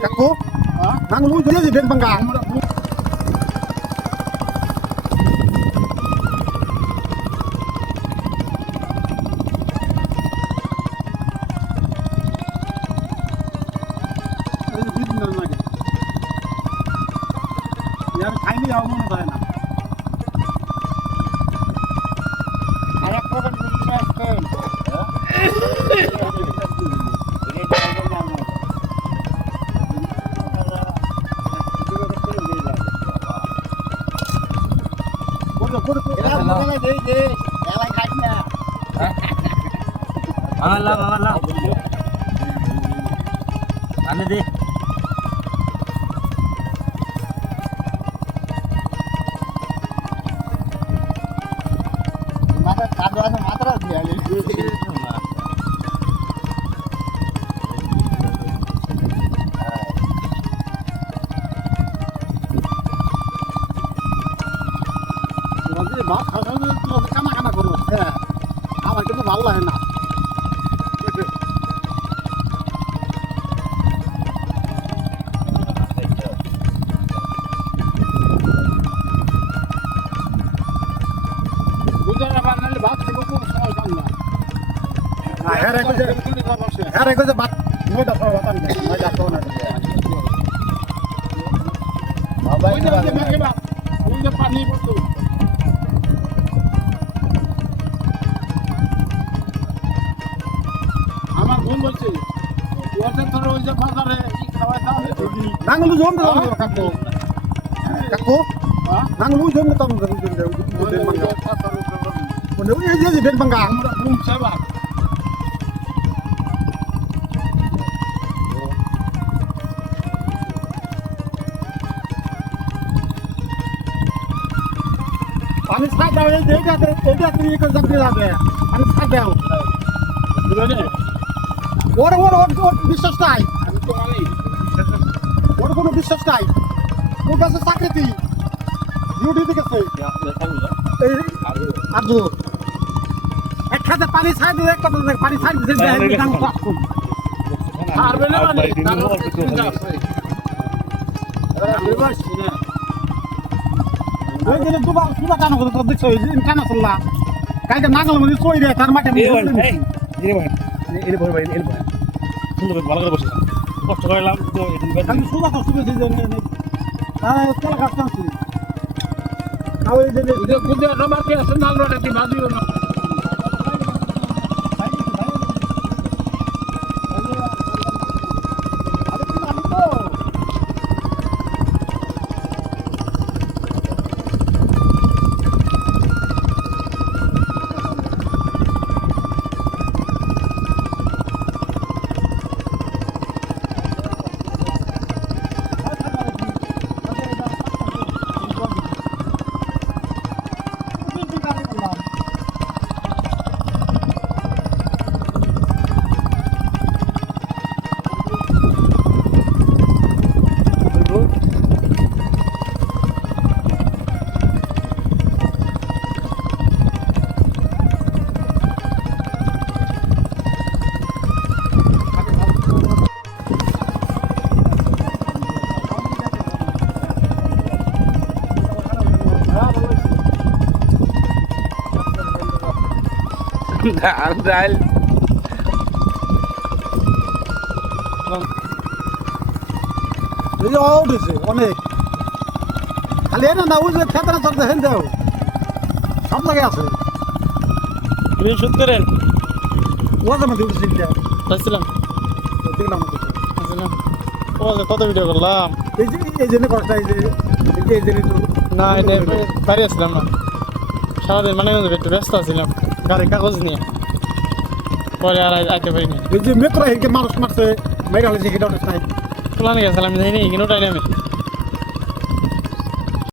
কাকু nang lu dia di Banggang यार खाई नहीं आओ ना ना ayak ko kan Alah. Ane deh. mata kado asa matra dia ভাত খাওয়া কানা কানা করবো হ্যাঁ আমার কিন্তু ভালো লাগে না ভাত খেতে খুব সহজ না হ্যাঁ রে কইছে ভাত নয়টা সব ভাত আনবে নয়টা সব না পানি পড়তো আমার বোন বলছে ওদের ধরো ওই যে বাজারে খাওয়াই দাও নাঙ্গলু জম দাও কাকু কাকু নাঙ্গলু জম দাও ওনে ওই যে দেন বাঙ্গা আমরা রুম সেবা পানি ছাড় দাও এইটা তুমি কি করতে যাবে পানি ছাড় দাও বুঝলে ওর বিশ্বাস নাই আমি তো মানি ওর কোনো বিশ্বাস নাই ওর কাছে চাকরি ডিউটি থেকে এই আদু এক খাতে পানি ছাড় দিলে কত পানি ছাড় দিলে দাম কম পারবে না মানে কারণ আছে ওই দিনে দুবার কানো করে তো দেখছো কানা চললা কাইটা নাঙ্গল মধ্যে চই রে তার মাঠে সুন্দর ভালো করে বসে কষ্ট করলাম তো আমি সুবা তো সুবে দিই তেল কাটতাম ওই যে খুদে রমাকে আছে নাল রোডে কি বাজিও না ডাল এই উঠেছে অনেক খালি না ওই যে খেতরা চলতে হেন দেও সব লাগে আছে তুমি শুট করেন ও যেমন উঠেছে আসছিলাম দেখলাম ও কত ভিডিও করলাম এই যে কষ্ট এই যে না এটা বাড়ি আসছিলাম না সারাদিন মানে একটু ব্যস্ত ছিলাম গাড়ি কাগজ নিয়ে পরে আর আইতে পারিনি এই যে মেট্রো হেঁকে মানুষ মারছে মেয়েরা হলে যে হেঁটে নাই প্লানে গেছিলাম জানি এখানে ওটাই আমি